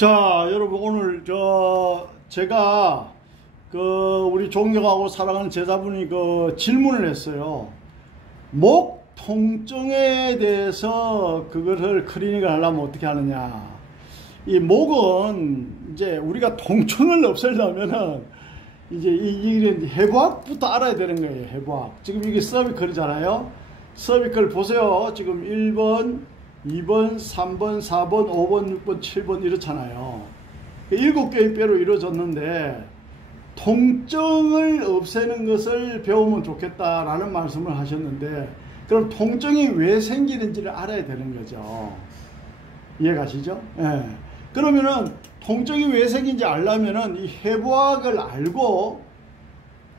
자, 여러분 오늘 제가 우리 존경하고 사랑하는 제자분이 질문을 했어요. 목 통증에 대해서 그거를 클리닉을 하려면 어떻게 하느냐. 이 목은 이제 우리가 통증을 없애려면은 이제 이런 해부학부터 알아야 되는 거예요. 해부학. 지금 이게 서비컬이잖아요. 서비컬 보세요. 지금 1번, 2번, 3번, 4번, 5번, 6번, 7번 이렇잖아요. 7개의 뼈로 이루어졌는데 통증을 없애는 것을 배우면 좋겠다라는 말씀을 하셨는데, 그럼 통증이 왜 생기는지를 알아야 되는 거죠. 이해가시죠? 예. 그러면은 통증이 왜 생긴지 알려면은 이 해부학을 알고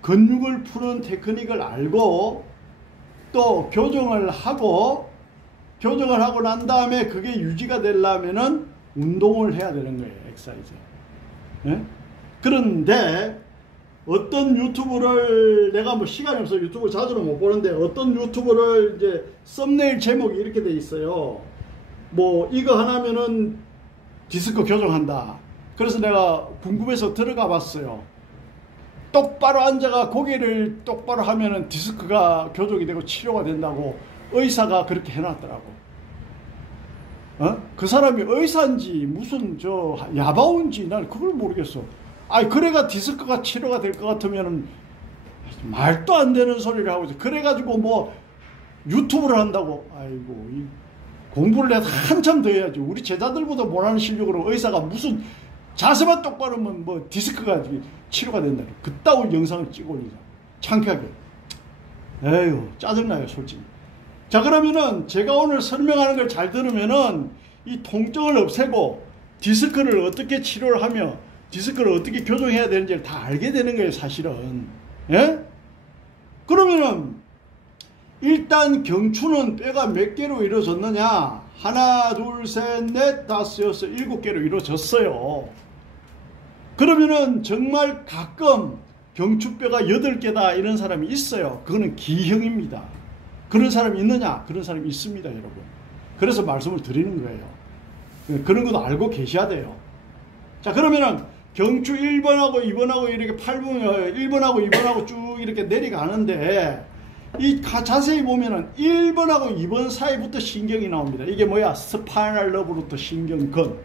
근육을 푸는 테크닉을 알고 또 교정을 하고 난 다음에 그게 유지가 되려면은 운동을 해야 되는 거예요. 엑서사이즈. 예? 그런데 어떤 유튜브를, 내가 뭐 시간이 없어 유튜브를 자주는 못 보는데, 어떤 유튜브를 이제 썸네일 제목이 이렇게 돼 있어요. 뭐 이거 하나면은 디스크 교정한다. 그래서 내가 궁금해서 들어가 봤어요. 똑바로 앉아가 고개를 똑바로 하면은 디스크가 교정이 되고 치료가 된다고 의사가 그렇게 해놨더라고. 그 사람이 의사인지 무슨 야바운지 난 그걸 모르겠어. 아니 그래가 디스크가 치료가 될 것 같으면은 말도 안 되는 소리를 하고 있어. 그래가지고 뭐 유튜브를 한다고. 아이고, 공부를 해서 한참 더 해야지. 우리 제자들보다 못하는 실력으로 의사가 무슨 자세만 똑바로 하면 뭐 디스크가 치료가 된다. 그따위 영상을 찍어 올리자. 창피하게. 에휴, 짜증나요, 솔직히. 자, 그러면은 제가 오늘 설명하는 걸 잘 들으면은 이 통증을 없애고 디스크를 어떻게 치료를 하며 디스크를 어떻게 교정해야 되는지를 다 알게 되는 거예요, 사실은. 예? 그러면은 일단 경추는 뼈가 몇 개로 이루어졌느냐? 하나, 둘, 셋, 넷, 다섯, 여섯, 7개로 이루어졌어요. 그러면은 정말 가끔 경추뼈가 8개다 이런 사람이 있어요. 그거는 기형입니다. 그런 사람이 있느냐? 그런 사람이 있습니다, 여러분. 그래서 말씀을 드리는 거예요. 그런 것도 알고 계셔야 돼요. 자, 그러면은 경추 1번하고 2번하고 이렇게 1번하고 2번하고 쭉 이렇게 내려가는데, 자세히 보면은 1번하고 2번 사이부터 신경이 나옵니다. 이게 뭐야? 스파이널 러브부터 신경근.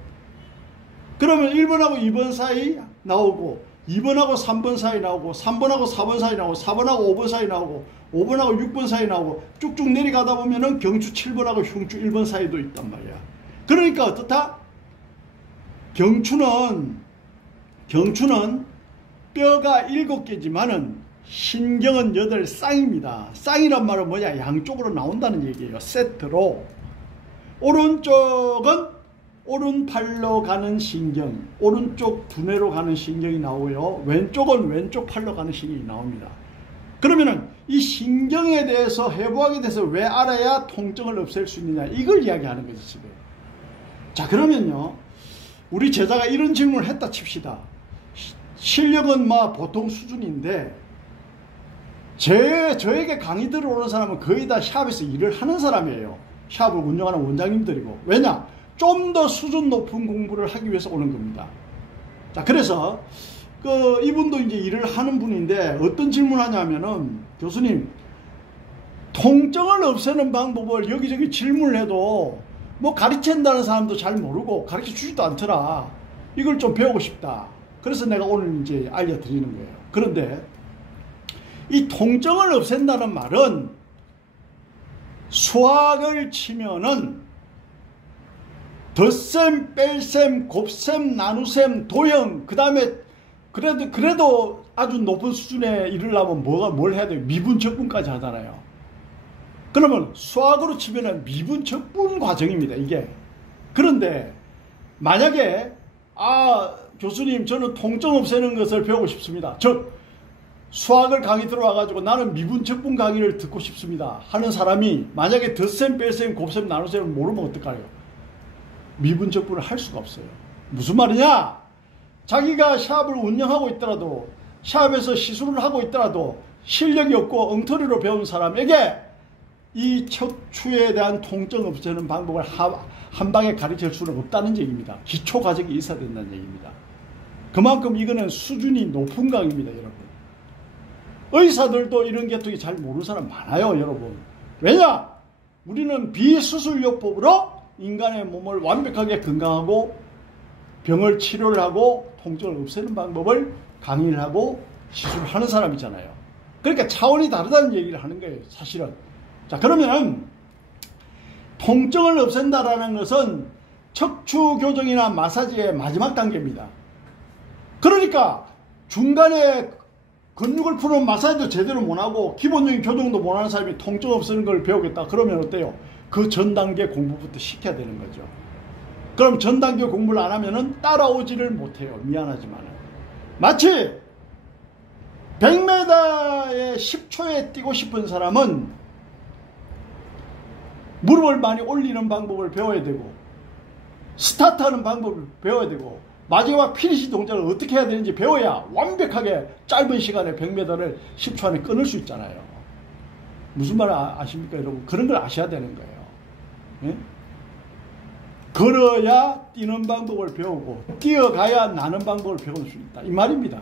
그러면 1번하고 2번 사이 나오고, 2번하고 3번 사이 나오고, 3번하고 4번 사이 나오고, 4번하고 5번 사이 나오고, 5번하고 6번 사이 나오고, 쭉쭉 내려가다 보면은 경추 7번하고 흉추 1번 사이도 있단 말이야. 그러니까 어떻다? 경추는 뼈가 7개지만은 신경은 8쌍입니다. 쌍이란 말은 뭐냐? 양쪽으로 나온다는 얘기예요. 세트로. 오른쪽은 오른팔로 가는 신경, 오른쪽 두뇌로 가는 신경이 나오고요. 왼쪽은 왼쪽 팔로 가는 신경이 나옵니다. 그러면은 이 신경에 대해서, 해부학에 대해서 왜 알아야 통증을 없앨 수 있느냐, 이걸 이야기하는 거지 지금. 자, 그러면요, 우리 제자가 이런 질문을 했다 칩시다. 실력은 보통 수준인데 저에게 강의 들어오는 사람은 거의 다 샵에서 일을 하는 사람이에요. 샵을 운영하는 원장님들이고. 왜냐? 좀 더 수준 높은 공부를 하기 위해서 오는 겁니다. 자, 그래서 이분도 이제 일을 하는 분인데 어떤 질문을 하냐면은, 교수님, 통증을 없애는 방법을 여기저기 질문을 해도 뭐 가르친다는 사람도 잘 모르고 가르쳐 주지도 않더라. 이걸 좀 배우고 싶다. 그래서 내가 오늘 이제 알려드리는 거예요. 그런데 이 통증을 없앤다는 말은 수학을 치면은 덧셈, 뺄셈, 곱셈, 나눗셈, 도형, 그 다음에 그래도 아주 높은 수준에 이르려면 뭘 해야 돼요? 미분적분까지 하잖아요. 그러면 수학으로 치면은 미분적분 과정입니다, 이게. 그런데 만약에 교수님, 저는 통증 없애는 것을 배우고 싶습니다. 수학을 강의 들어와가지고 나는 미분적분 강의를 듣고 싶습니다 하는 사람이 만약에 덧셈, 뺄셈, 곱셈, 나눗셈을 모르면 어떡할까요? 미분적분을 할 수가 없어요. 무슨 말이냐? 자기가 샵을 운영하고 있더라도, 샵에서 시술을 하고 있더라도 실력이 없고 엉터리로 배운 사람에게 이 척추에 대한 통증 없애는 방법을 한 방에 가르칠 수는 없다는 얘기입니다. 기초 과정이 있어야 된다는 얘기입니다. 그만큼 이거는 수준이 높은 강의입니다, 여러분. 의사들도 이런 계통이 잘 모르는 사람 많아요, 여러분. 왜냐? 우리는 비수술요법으로 인간의 몸을 완벽하게 건강하고 병을 치료를 하고 통증을 없애는 방법을 강의를 하고 시술을 하는 사람이잖아요. 그러니까 차원이 다르다는 얘기를 하는 거예요, 사실은. 자, 그러면은 통증을 없앤다라는 것은 척추 교정이나 마사지의 마지막 단계입니다. 그러니까 중간에 근육을 푸는 마사지도 제대로 못하고 기본적인 교정도 못하는 사람이 통증 없애는 걸 배우겠다. 그러면 어때요? 그 전 단계 공부부터 시켜야 되는 거죠. 그럼 전 단계 공부를 안 하면은 따라오지를 못해요. 미안하지만. 마치 100m에 10초에 뛰고 싶은 사람은 무릎을 많이 올리는 방법을 배워야 되고 스타트하는 방법을 배워야 되고 마지막 피니시 동작을 어떻게 해야 되는지 배워야 완벽하게 짧은 시간에 100m를 10초 안에 끊을 수 있잖아요. 무슨 말 아십니까, 여러분? 그런 걸 아셔야 되는 거예요. 예? 걸어야 뛰는 방법을 배우고 뛰어가야 나는 방법을 배울 수 있다, 이 말입니다.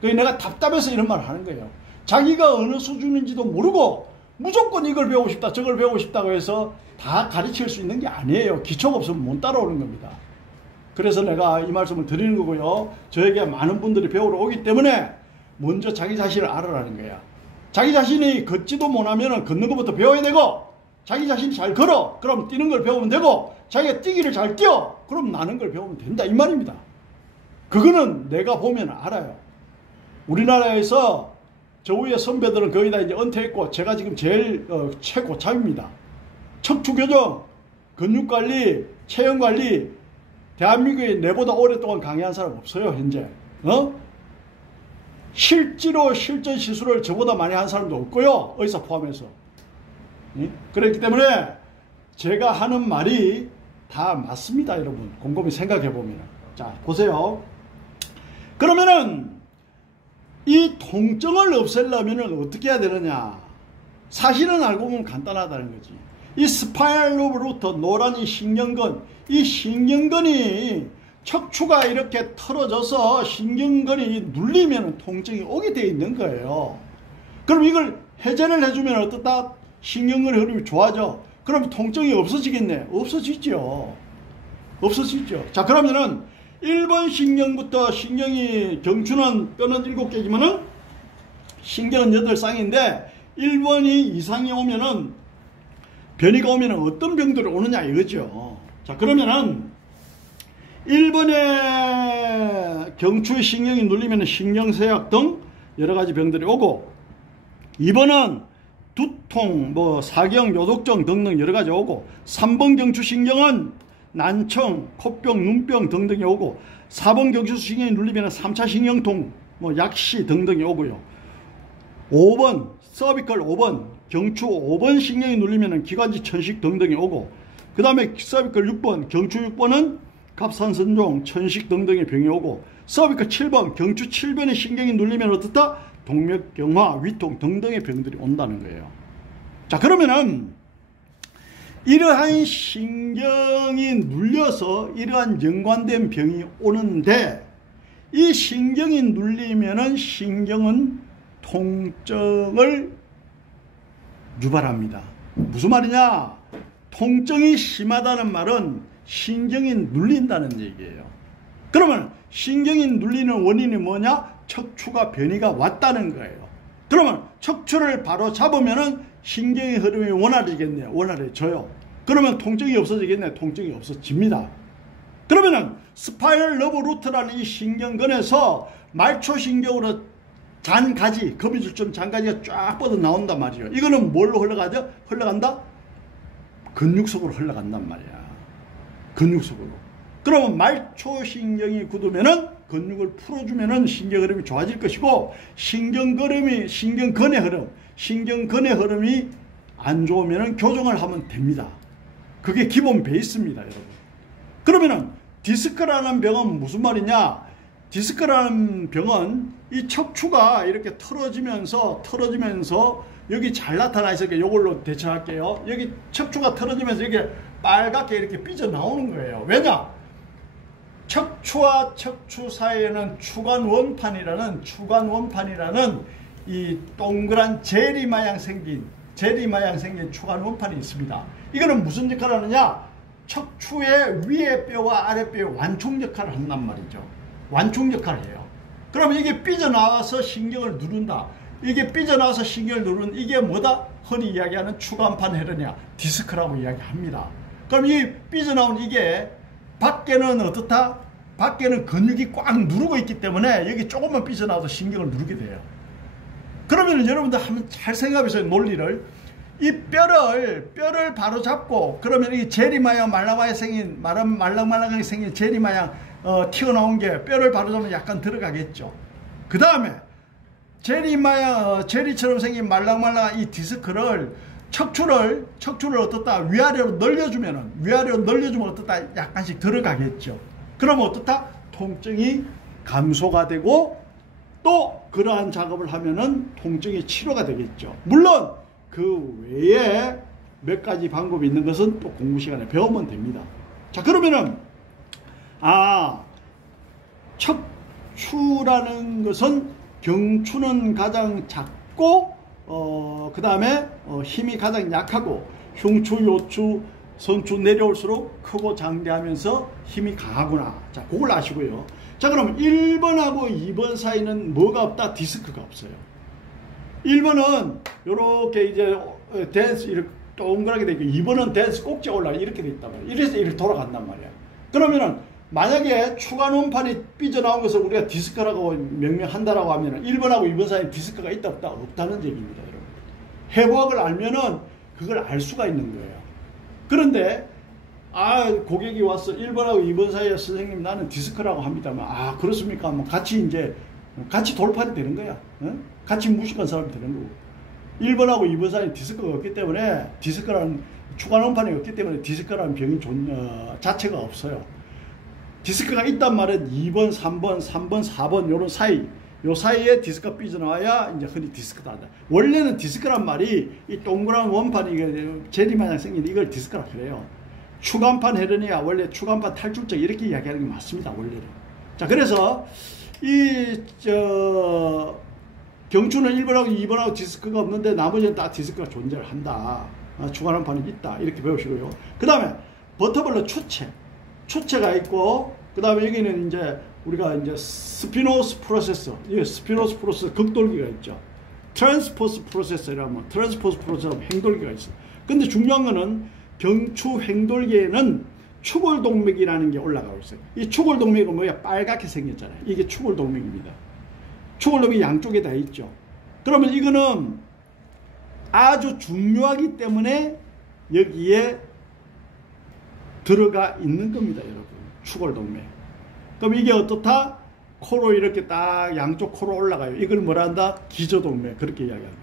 그래서 내가 답답해서 이런 말을 하는 거예요. 자기가 어느 수준인지도 모르고 무조건 이걸 배우고 싶다 저걸 배우고 싶다고 해서 다 가르칠 수 있는 게 아니에요. 기초가 없으면 못 따라오는 겁니다. 그래서 내가 이 말씀을 드리는 거고요. 저에게 많은 분들이 배우러 오기 때문에 먼저 자기 자신을 알아라는 거야. 자기 자신이 걷지도 못하면 걷는 것부터 배워야 되고, 자기 자신이 잘 걸어, 그럼 뛰는 걸 배우면 되고, 자기가 뛰기를 잘 뛰어, 그럼 나는 걸 배우면 된다, 이 말입니다. 그거는 내가 보면 알아요. 우리나라에서 저 위에 선배들은 거의 다 이제 은퇴했고, 제가 지금 제일 최고참입니다. 척추교정, 근육관리, 체형관리, 대한민국에 내보다 오랫동안 강의한 사람 없어요, 현재. 실제로 실전 시술을 저보다 많이 한 사람도 없고요, 의사 포함해서. 그렇기 때문에 제가 하는 말이 다 맞습니다, 여러분. 곰곰이 생각해보면. 자, 보세요. 그러면은 이 통증을 없애려면 어떻게 해야 되느냐? 사실은 알고 보면 간단하다는 거지. 이 스파이널 러브 루트, 노란 이 신경근, 이 신경근이 척추가 이렇게 털어져서 신경근이 눌리면 통증이 오게 되어 있는 거예요. 그럼 이걸 해제를 해주면 어떻다? 신경근의 흐름이 좋아져. 그럼 통증이 없어지겠네? 없어지죠. 없어지죠. 자, 그러면은 1번 신경부터 신경이, 경추는 뼈는 7개지만은 신경은 8쌍인데 1번이 이상이 오면은, 변이가 오면은 어떤 병들이 오느냐 이거죠. 자, 그러면은 1번에 경추의 신경이 눌리면 신경쇠약 등 여러가지 병들이 오고, 2번은 두통, 사경, 요독증 등등 여러가지 오고, 3번 경추신경은 난청, 콧병, 눈병 등등이 오고, 4번 경추신경이 눌리면 3차 신경통, 약시 등등이 오고요. 5번, 서비컬 5번, 경추 5번 신경이 눌리면 기관지 천식 등등이 오고, 그 다음에 서비컬 6번, 경추 6번은 갑상선종, 천식 등등의 병이 오고, 서비컬 7번, 경추 7번의 신경이 눌리면 어떻다? 동맥경화, 위통 등등의 병들이 온다는 거예요. 자, 그러면은 이러한 신경이 눌려서 이러한 연관된 병이 오는데, 이 신경이 눌리면은 신경은 통증을 유발합니다. 무슨 말이냐? 통증이 심하다는 말은 신경이 눌린다는 얘기예요. 그러면 신경이 눌리는 원인이 뭐냐? 척추가 변이가 왔다는 거예요. 그러면 척추를 바로 잡으면은 신경의 흐름이 원활해지겠네요. 원활해져요. 그러면 통증이 없어지겠네요. 통증이 없어집니다. 그러면은 스파이럴 러브 루트라는 이 신경근에서 말초신경으로 잔가지, 거미줄처럼 잔가지가 쫙 뻗어 나온단 말이에요. 이거는 뭘로 흘러가죠? 흘러간다? 근육 속으로 흘러간단 말이야. 근육 속으로. 그러면 말초신경이 굳으면은 근육을 풀어주면은 신경 흐름이 좋아질 것이고, 신경근의 흐름이 안 좋으면은 교정을 하면 됩니다. 그게 기본 베이스입니다, 여러분. 그러면은 디스크라는 병은 무슨 말이냐? 디스크라는 병은 이 척추가 이렇게 털어지면서 여기 잘 나타나 있으니까 이걸로 대처할게요. 여기 척추가 틀어지면서 여기 빨갛게 이렇게 삐져나오는 거예요. 왜냐? 척추와 척추 사이에는 추간원판이라는 이 동그란 제리 마냥 생긴 추간원판이 있습니다. 이거는 무슨 역할을 하느냐? 척추의 위에 뼈와 아래 뼈의 완충 역할을 한단 말이죠. 완충 역할을 해요. 그러면 이게 삐져나와서 신경을 누른다. 이게 삐져나와서 신경을 누르는 이게 뭐다? 흔히 이야기하는 추간판 헤르니아, 디스크라고 이야기합니다. 그럼 이 삐져나온 이게 밖에는 어떻다? 밖에는 근육이 꽉 누르고 있기 때문에 여기 조금만 삐져나와도 신경을 누르게 돼요. 그러면 여러분들 한번 잘 생각해보세요. 논리를. 이 뼈를 바로 잡고, 그러면 이 제리마냥 말랑말랑하게 생긴 제리마냥 튀어나온 게 뼈를 바로 잡으면 약간 들어가겠죠. 그 다음에 제리처럼 생긴 말랑말랑한 이 디스크를 척추를 어떻다? 위아래로 늘려주면 어떻다? 약간씩 들어가겠죠. 그러면 어떻다? 통증이 감소가 되고 또 그러한 작업을 하면은 통증이 치료가 되겠죠. 물론 그 외에 몇 가지 방법이 있는 것은 또 공부 시간에 배우면 됩니다. 자, 그러면은 척추라는 것은 경추는 가장 작고 그 다음에 힘이 가장 약하고 흉추, 요추, 선추 내려올수록 크고 장대하면서 힘이 강하구나. 자, 그걸 아시고요. 자, 그럼 1번하고 2번 사이는 뭐가 없다? 디스크가 없어요. 1번은 이렇게 이제 댄스 이렇게 동그랗게 되고 2번은 댄스 꼭지가 올라 이렇게 돼 있단 말이야. 이래서 이렇게 돌아간단 말이야. 그러면은 만약에 추간원판이 삐져나온 것을 우리가 디스크라고 명명한다라고 하면은 1번하고 2번 사이에 디스크가 있다 없다? 없다는 얘기입니다, 여러분. 해부학을 알면은 그걸 알 수가 있는 거예요. 그런데 고객이 와서 1번하고 2번 사이에 선생님 나는 디스크라고 합니다만 그렇습니까? 뭐 같이 돌팔이 되는 거야. 같이 무식한 사람이 되는 거고. 1번하고 2번 사이에 디스크가 없기 때문에 디스크라는 추간원판이 없기 때문에 디스크라는 병이 자체가 없어요. 디스크가 있단 말은 2번, 3번, 4번 요런 요 사이에 디스크가 삐져나와야 이제 흔히 디스크다 한다. 원래는 디스크란 말이 이 동그란 원판이 제리 마냥 생긴 이걸 디스크라 그래요. 추간판 헤르니아, 원래 추간판 탈출증 이렇게 이야기하는 게 맞습니다, 원래는. 자, 그래서 경추는 1번하고 2번하고 디스크가 없는데 나머지는 다 디스크가 존재를 한다. 추간원판이 있다. 이렇게 배우시고요. 그 다음에 버터블러 추체가 있고, 그 다음에 여기는 이제 우리가 이제 스피노스 프로세서, 극돌기가 있죠. 트랜스포스 프로세서라면 행돌기가 있어요. 근데 중요한 거는 경추 행돌기에는 추골동맥이라는 게 올라가고 있어요. 이 추골동맥은 뭐야? 빨갛게 생겼잖아요. 이게 추골동맥입니다. 추골동맥이 양쪽에 다 있죠. 그러면 이거는 아주 중요하기 때문에 여기에 들어가 있는 겁니다, 여러분. 추골동맥. 그럼 이게 어떻다? 코로 이렇게 딱 양쪽 코로 올라가요. 이걸 뭐라 한다? 기저동맥. 그렇게 이야기합니다.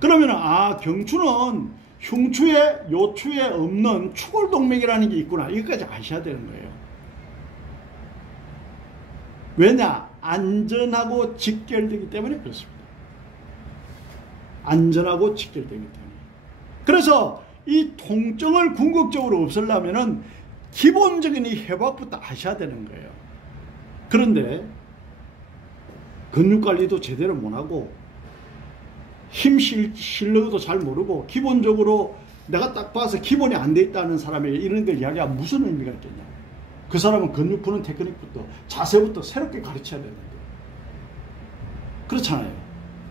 그러면은 경추는 흉추에 요추에 없는 추골동맥이라는 게 있구나. 이거까지 아셔야 되는 거예요. 왜냐? 안전하고 직결되기 때문에 그렇습니다. 안전하고 직결되기 때문에. 그래서 이 통증을 궁극적으로 없애려면은 기본적인 이 해부학부터 아셔야 되는 거예요. 그런데 근육관리도 제대로 못하고 힘 실력도 잘 모르고 기본적으로 내가 딱 봐서 기본이 안 돼 있다는 사람에게 이런 걸 이야기하면 무슨 의미가 있겠냐. 그 사람은 근육 푸는 테크닉부터 자세부터 새롭게 가르쳐야 되는데 그렇잖아요.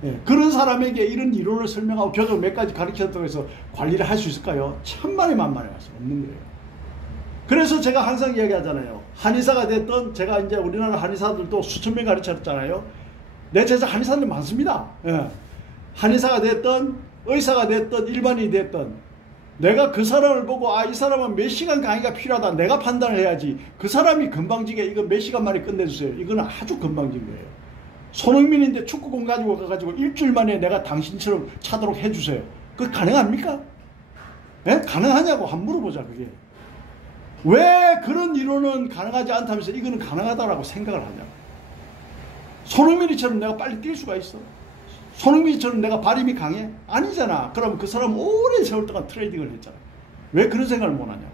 예, 그런 사람에게 이런 이론을 설명하고 교정 몇 가지 가르쳤다고 해서 관리를 할 수 있을까요? 천만에 만만에 갈 수 없는 거예요. 그래서 제가 항상 이야기하잖아요. 한의사가 됐던 제가 이제 우리나라 한의사들도 수천 명 가르쳤잖아요. 내 제자 한의사들 많습니다. 예. 한의사가 됐던 의사가 됐던 일반인이 됐던 내가 그 사람을 보고 이 사람은 몇 시간 강의가 필요하다 내가 판단을 해야지. 그 사람이 금방지게 이거 몇 시간 만에 끝내주세요. 이거는 아주 금방진 거예요. 손흥민인데 축구공 가지고 가가지고 일주일 만에 내가 당신처럼 차도록 해주세요. 그거 가능합니까? 예? 가능하냐고 한번 물어보자. 그게 왜 그런 이론은 가능하지 않다면서 이거는 가능하다라고 생각을 하냐고. 손흥민이처럼 내가 빨리 뛸 수가 있어. 손흥민처럼 내가 발힘이 강해? 아니잖아. 그럼 그 사람 오랜 세월 동안 트레이딩을 했잖아. 왜 그런 생각을 못 하냐고.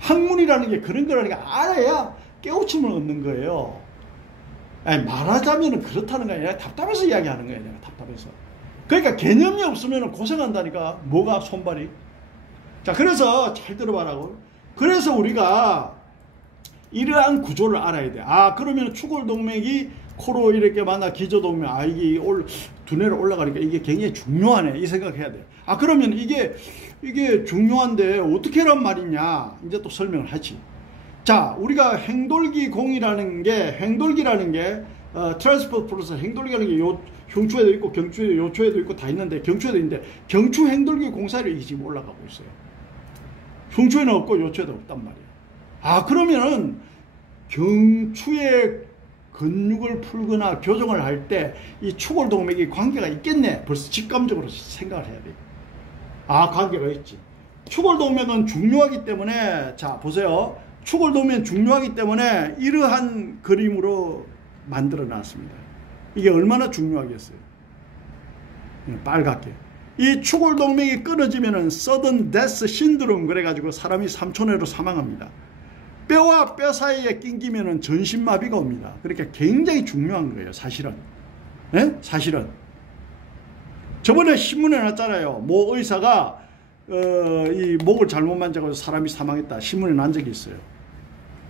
학문이라는 게 그런 거라니까 알아야 깨우침을 얻는 거예요. 아니, 말하자면 그렇다는 거야. 내가 답답해서 이야기하는 거야. 내가 답답해서. 그러니까 개념이 없으면 고생한다니까. 뭐가 손발이. 자, 그래서 잘 들어봐라고. 그래서 우리가 이러한 구조를 알아야 돼. 아, 그러면 추골동맥이 코로 이렇게 만나 기저동맥, 아, 이게 두뇌로 올라가니까 이게 굉장히 중요하네. 이 생각해야 돼. 아, 그러면 이게 중요한데 어떻게 하란 말이냐. 이제 또 설명을 하지. 자, 우리가 행돌기 공이라는 게, 트랜스포트 프로세스, 행돌기라는 게 흉추에도 있고, 경추에도, 요추에도 있고 다 있는데, 경추에도 있는데, 경추 행돌기 공 사이로 이게 지금 올라가고 있어요. 흉추에는 없고, 요추에도 없단 말이에요. 아, 그러면은, 경추의 근육을 풀거나 교정을 할 때, 이 추골동맥이 관계가 있겠네. 벌써 직감적으로 생각을 해야 돼. 아, 관계가 있지. 추골동맥은 중요하기 때문에, 자, 보세요. 추골동맥은 중요하기 때문에 이러한 그림으로 만들어 놨습니다. 이게 얼마나 중요하겠어요. 빨갛게. 이 추골동맥이 끊어지면은 서든 데스 신드롬 그래가지고 사람이 3초 내로 사망합니다. 뼈와 뼈 사이에 낑기면은 전신마비가 옵니다. 그러니까 굉장히 중요한 거예요, 사실은. 네? 사실은. 저번에 신문에 났잖아요. 모 의사가 이 목을 잘못 만져가지고 사람이 사망했다. 신문에 난 적이 있어요.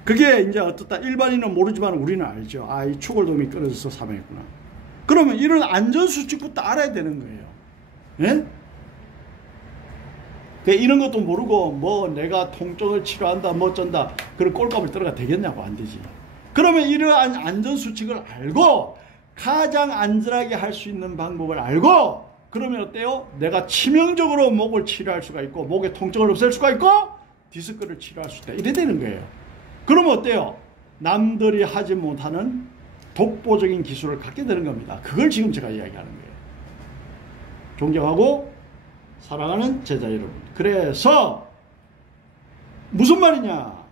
그게 이제 어떻다. 일반인은 모르지만 우리는 알죠. 아, 이 추골동맥이 끊어져서 사망했구나. 그러면 이런 안전수칙부터 알아야 되는 거예요. 예? 이런 것도 모르고 뭐 내가 통증을 치료한다 뭐 어쩐다 그런 꼴값을 들어가 되겠냐고. 안 되지. 그러면 이러한 안전수칙을 알고 가장 안전하게 할 수 있는 방법을 알고 그러면 어때요? 내가 치명적으로 목을 치료할 수가 있고 목의 통증을 없앨 수가 있고 디스크를 치료할 수 있다. 이래 되는 거예요. 그러면 어때요? 남들이 하지 못하는 독보적인 기술을 갖게 되는 겁니다. 그걸 지금 제가 이야기하는 거예요. 존경하고 사랑하는 제자 여러분. 그래서 무슨 말이냐?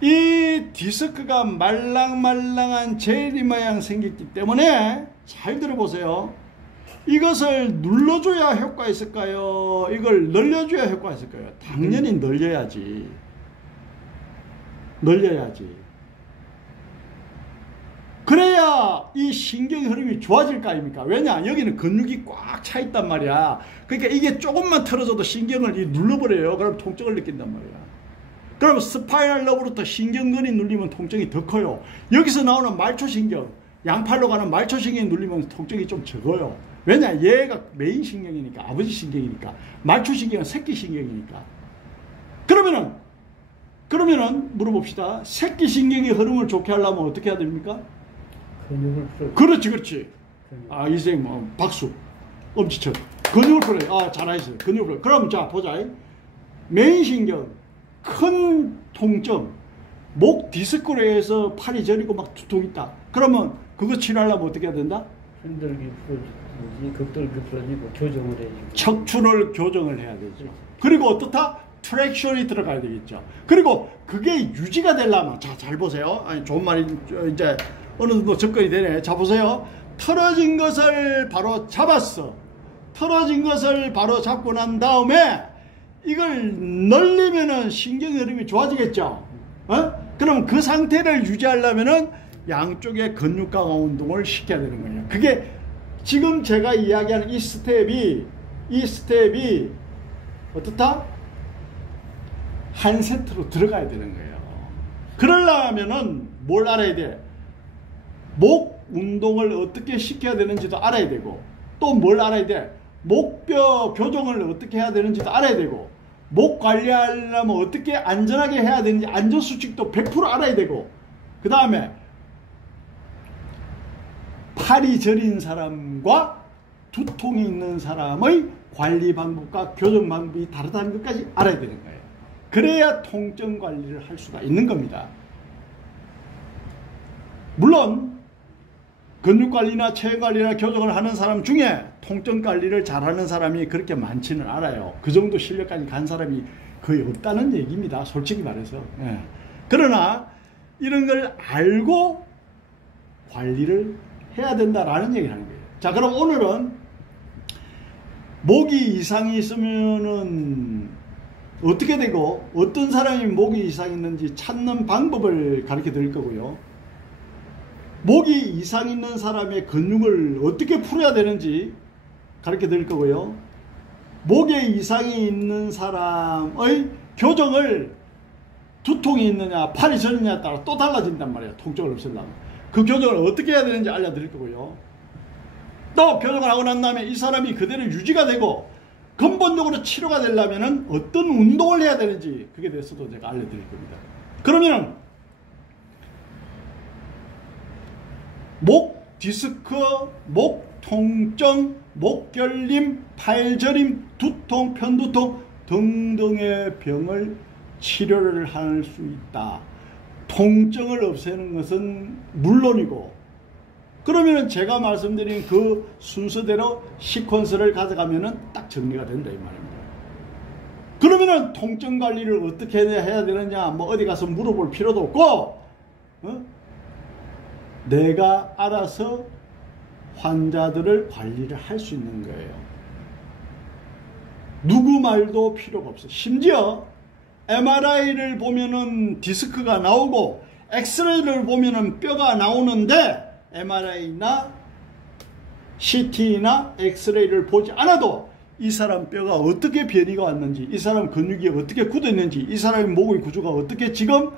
이 디스크가 말랑말랑한 젤리 모양 생겼기 때문에 잘 들어보세요. 이것을 눌러줘야 효과가 있을까요? 이걸 늘려줘야 효과가 있을까요? 당연히 늘려야지. 그래야 이 신경의 흐름이 좋아질 거 아닙니까? 왜냐? 여기는 근육이 꽉 차 있단 말이야. 그러니까 이게 조금만 틀어져도 신경을 눌러버려요. 그럼 통증을 느낀단 말이야. 그럼 스파이널 러브부터 신경근이 눌리면 통증이 더 커요. 여기서 나오는 말초신경, 양팔로 가는 말초신경이 눌리면 통증이 좀 적어요. 왜냐? 얘가 메인 신경이니까, 아버지 신경이니까. 말초신경은 새끼 신경이니까. 그러면은 물어봅시다. 새끼 신경의 흐름을 좋게 하려면 어떻게 해야 됩니까? 근육을 풀어. 그렇지. 아, 이 선생님, 박수. 엄지척. 근육을 풀어요. 아, 잘하셨어요. 근육을 풀어요. 그럼 자, 보자. 메인 신경, 큰 통증, 목 디스크로 해서 팔이 저리고 막 두통 있다. 그러면 그거 치료하려면 어떻게 해야 된다? 흔들기 풀어주든지 극돌기 풀어주고 교정을 해야지. 척추를 교정을 해야 되죠. 그리고 어떻다? 트랙션이 들어가야 되겠죠. 그리고 그게 유지가 되려면, 자, 잘 보세요. 아니, 좋은 말이 이제 어느 정도 접근이 되네. 자, 보세요. 틀어진 것을 바로 잡았어. 틀어진 것을 바로 잡고 난 다음에 이걸 늘리면은 신경의 흐름이 좋아지겠죠. 그럼 그 상태를 유지하려면은 양쪽의 근육 강화 운동을 시켜야 되는 거예요. 그게 지금 제가 이야기하는 이 스텝이 어떻다? 한 세트로 들어가야 되는 거예요. 그러려면은 뭘 알아야 돼? 목 운동을 어떻게 시켜야 되는지도 알아야 되고, 또 뭘 알아야 돼? 목뼈 교정을 어떻게 해야 되는지도 알아야 되고, 목 관리하려면 어떻게 안전하게 해야 되는지 안전수칙도 100% 알아야 되고, 그 다음에 팔이 저린 사람과 두통이 있는 사람의 관리 방법과 교정 방법이 다르다는 것까지 알아야 되는 거예요. 그래야 통증 관리를 할 수가 있는 겁니다. 물론 근육 관리나 체형 관리나 교정을 하는 사람 중에 통증 관리를 잘하는 사람이 그렇게 많지는 않아요. 그 정도 실력까지 간 사람이 거의 없다는 얘기입니다. 솔직히 말해서. 예. 그러나 이런 걸 알고 관리를 해야 된다라는 얘기를 하는 거예요. 자, 그럼 오늘은 목이 이상이 있으면은 어떻게 되고 어떤 사람이 목이 이상이 있는지 찾는 방법을 가르쳐 드릴 거고요. 목이 이상 있는 사람의 근육을 어떻게 풀어야 되는지 가르쳐 드릴 거고요. 목에 이상이 있는 사람의 교정을 두통이 있느냐 팔이 저리냐에 따라 또 달라진단 말이에요. 통증을 없애려면 그 교정을 어떻게 해야 되는지 알려드릴 거고요. 또 교정을 하고 난 다음에 이 사람이 그대로 유지가 되고 근본적으로 치료가 되려면 어떤 운동을 해야 되는지 그게 대해서도 제가 알려드릴 겁니다. 그러면 목 디스크, 목 통증, 목 결림, 팔 저림, 두통, 편두통 등등의 병을 치료를 할 수 있다. 통증을 없애는 것은 물론이고, 그러면은 제가 말씀드린 그 순서대로 시퀀스를 가져가면은 딱 정리가 된다 이 말입니다. 그러면은 통증 관리를 어떻게 해야 되느냐 뭐 어디 가서 물어볼 필요도 없고, 내가 알아서 환자들을 관리를 할 수 있는 거예요. 누구 말도 필요가 없어요. 심지어 MRI를 보면은 디스크가 나오고 엑스레이를 보면은 뼈가 나오는데 MRI나 CT나 엑스레이를 보지 않아도 이 사람 뼈가 어떻게 변이가 왔는지, 이 사람 근육이 어떻게 굳어있는지, 이 사람의 목의 구조가 어떻게 지금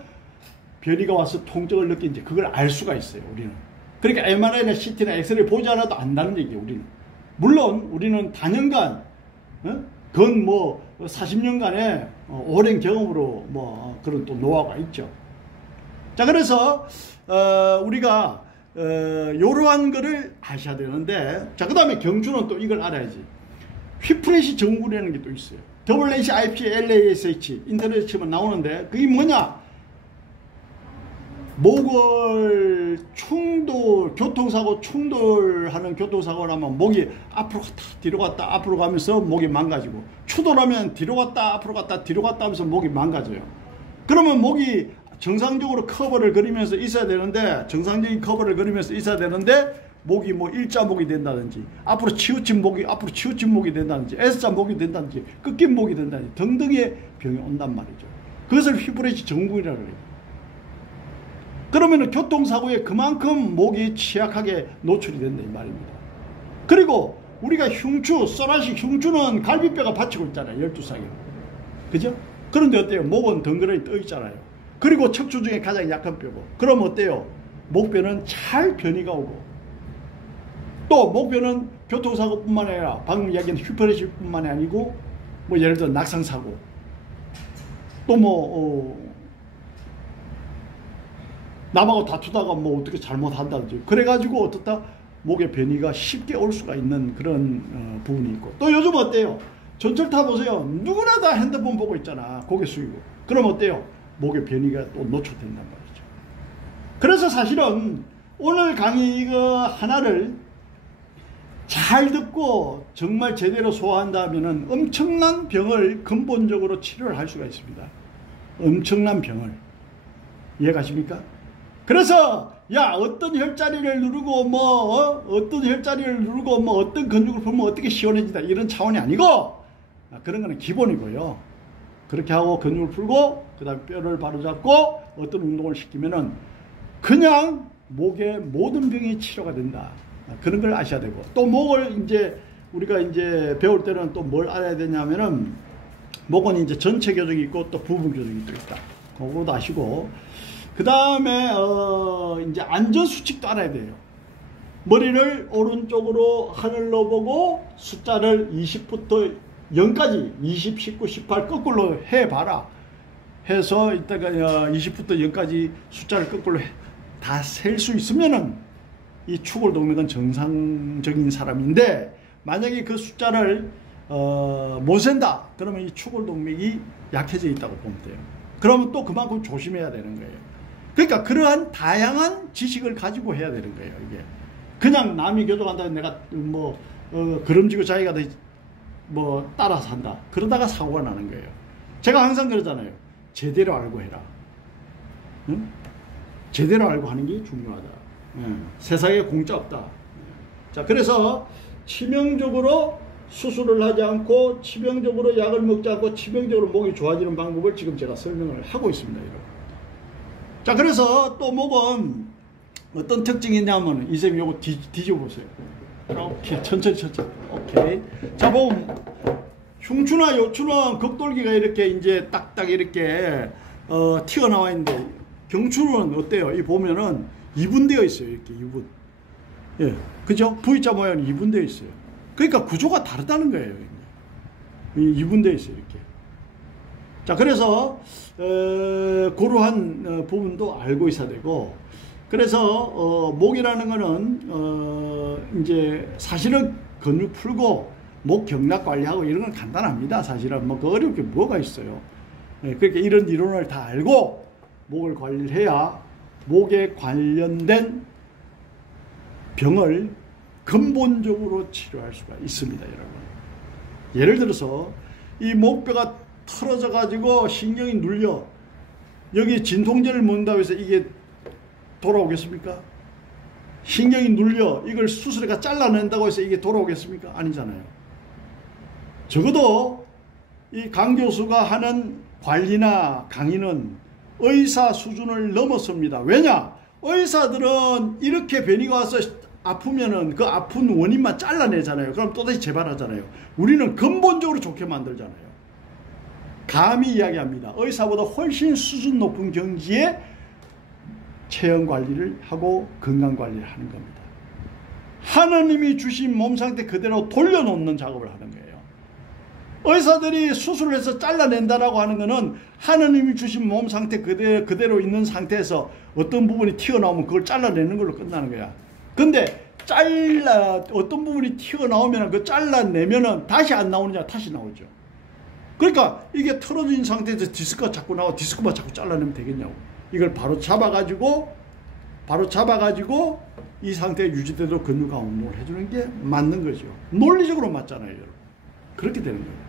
변이가 와서 통증을 느끼는지 그걸 알 수가 있어요. 우리는. 그러니까 MRI나 CT나 엑스레이 보지 않아도 안다는 얘기예요. 우리는. 물론 우리는 단연간 건 뭐 40년간의 오랜 경험으로 뭐 그런 또 노하우가 있죠. 자, 그래서 우리가 요러한 거를 아셔야 되는데, 자, 그 다음에 경주는 또 이걸 알아야지. 휘프레시 증후군이라는 게 또 있어요. WHIPLASH 인터넷에 치면 나오는데 그게 뭐냐? 목을 교통사고 충돌하는 교통사고라면 목이 앞으로 갔다 뒤로 갔다 앞으로 가면서 목이 망가지고, 추돌하면 뒤로 갔다 앞으로 갔다 뒤로 갔다 하면서 목이 망가져요. 그러면 목이 정상적으로 커버를 그리면서 있어야 되는데, 정상적인 커버를 그리면서 있어야 되는데 목이 뭐 일자목이 된다든지 앞으로 치우친 목이 된다든지 S자목이 된다든지 꺾인 목이 된다든지 등등의 병이 온단 말이죠. 그것을 휘브레시 증후군이라고 해요. 그러면 교통사고에 그만큼 목이 취약하게 노출이 된다 이 말입니다. 그리고 우리가 흉추, 소라식 흉추는 갈비뼈가 받치고 있잖아요. 12쌍이. 그죠? 그런데 어때요? 목은 덩그러니 떠 있잖아요. 그리고 척추 중에 가장 약한 뼈고. 그럼 어때요? 목뼈는 잘 변이가 오고, 또 목뼈는 교통사고뿐만 아니라 방금 이야기한 휘프레시뿐만이 아니고 뭐 예를 들어 낙상사고, 또 뭐 남하고 다투다가 뭐 어떻게 잘못한다든지 그래가지고 어떻다 목의 변이가 쉽게 올 수가 있는 그런 부분이 있고, 또 요즘 어때요? 전철 타보세요. 누구나 다 핸드폰 보고 있잖아. 고개 숙이고. 그럼 어때요? 목의 변이가 또 노출된단 말이죠. 그래서 사실은 오늘 강의 이거 하나를 잘 듣고 정말 제대로 소화한다면 엄청난 병을 근본적으로 치료를 할 수가 있습니다. 엄청난 병을. 이해가십니까? 그래서 야, 어떤 혈자리를 누르고 어떤 혈자리를 누르고 어떤 근육을 풀면 어떻게 시원해진다 이런 차원이 아니고, 그런 거는 기본이고요. 그렇게 하고 근육을 풀고 그 다음에 뼈를 바로잡고 어떤 운동을 시키면은 그냥 목의 모든 병이 치료가 된다. 그런 걸 아셔야 되고, 또 목을 이제 우리가 이제 배울 때는 또 뭘 알아야 되냐면은 목은 이제 전체 교정이 있고 또 부분 교정이 또 있다. 그거도 아시고, 그 다음에 이제 안전수칙도 알아야 돼요. 머리를 오른쪽으로 하늘로 보고 숫자를 20부터 0까지 20, 19, 18 거꾸로 해봐라. 해서 이따가 20부터 0까지 숫자를 거꾸로 다 셀 수 있으면은 이 추골동맥은 정상적인 사람인데, 만약에 그 숫자를 못 센다 그러면 이 추골동맥이 약해져 있다고 보면 돼요. 그러면 또 그만큼 조심해야 되는 거예요. 그러니까 그러한 다양한 지식을 가지고 해야 되는 거예요. 이게 그냥 남이 교정한다고 내가 뭐 그름지고 자기가 뭐 따라서 한다 그러다가 사고가 나는 거예요. 제가 항상 그러잖아요. 제대로 알고 해라. 응? 제대로 알고 하는 게 중요하다. 세상에 공짜 없다. 자, 그래서 치명적으로 수술을 하지 않고 치명적으로 약을 먹지 않고 치명적으로 목이 좋아지는 방법을 지금 제가 설명을 하고 있습니다, 여러분. 자, 그래서 또 목은 어떤 특징이 있냐면 이쌤 요거 뒤져보세요. 이렇게 천천히. 오케이. 자, 보면 흉추나 요추는 극돌기가 이렇게 이제 딱딱 이렇게 튀어나와 있는데 경추는 어때요? 이 보면은 이분되어 있어요. 이렇게 이분. 예, 그죠? V자 모양이 이분되어 있어요. 그러니까 구조가 다르다는 거예요. 이분되어 있어요. 이렇게. 자, 그래서 그러한 부분도 알고 있어야 되고, 그래서 목이라는 거는 이제 사실은 근육 풀고 목 경락 관리하고 이런 건 간단합니다. 사실은 뭐 그 어려울 게 뭐가 있어요. 예, 그러니까 이런 이론을 다 알고 목을 관리를 해야 목에 관련된 병을 근본적으로 치료할 수가 있습니다, 여러분. 예를 들어서 이 목뼈가 틀어져 가지고 신경이 눌려 여기 진통제를 먹는다고 해서 이게 돌아오겠습니까? 신경이 눌려 이걸 수술해가 잘라낸다고 해서 이게 돌아오겠습니까? 아니잖아요. 적어도 이 강 교수가 하는 관리나 강의는 의사 수준을 넘었습니다. 왜냐? 의사들은 이렇게 변이가 와서 아프면은 그 아픈 원인만 잘라내잖아요. 그럼 또다시 재발하잖아요. 우리는 근본적으로 좋게 만들잖아요. 감히 이야기합니다. 의사보다 훨씬 수준 높은 경지에 체형 관리를 하고 건강 관리를 하는 겁니다. 하나님이 주신 몸 상태 그대로 돌려놓는 작업을 하는 거예요. 의사들이 수술을 해서 잘라낸다라고 하는 것은 하나님이 주신 몸 상태 그대로 있는 상태에서 어떤 부분이 튀어나오면 그걸 잘라내는 걸로 끝나는 거야. 근데 어떤 부분이 튀어나오면 그 잘라내면은 다시 안 나오느냐? 다시 나오죠. 그러니까 이게 틀어진 상태에서 디스크가 자꾸 나와 디스크만 자꾸 잘라내면 되겠냐고. 이걸 바로 잡아가지고 이 상태에 유지되도록 근육과 운동을 해주는 게 맞는 거죠. 논리적으로 맞잖아요, 여러분. 그렇게 되는 거예요.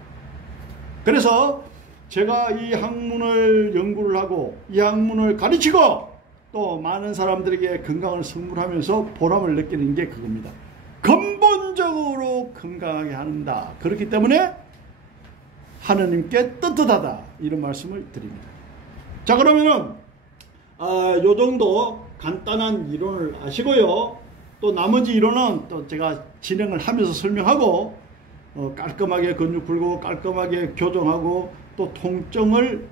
그래서 제가 이 학문을 연구를 하고 이 학문을 가르치고 또 많은 사람들에게 건강을 선물하면서 보람을 느끼는 게 그겁니다. 근본적으로 건강하게 한다. 그렇기 때문에 하느님께 떳떳하다. 이런 말씀을 드립니다. 자, 그러면은 요 정도 간단한 이론을 아시고요. 또 나머지 이론은 또 제가 진행을 하면서 설명하고 깔끔하게 근육 풀고 깔끔하게 교정하고 또 통증을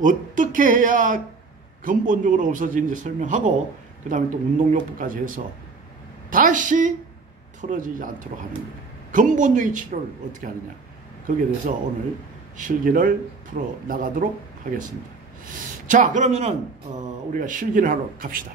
어떻게 해야 근본적으로 없어지는지 설명하고 그 다음에 또 운동요법까지 해서 다시 틀어지지 않도록 하는 거예요. 근본적인 치료를 어떻게 하느냐. 거기에 대해서 오늘 실기를 풀어 나가도록 하겠습니다. 자, 그러면은 우리가 실기를 하러 갑시다.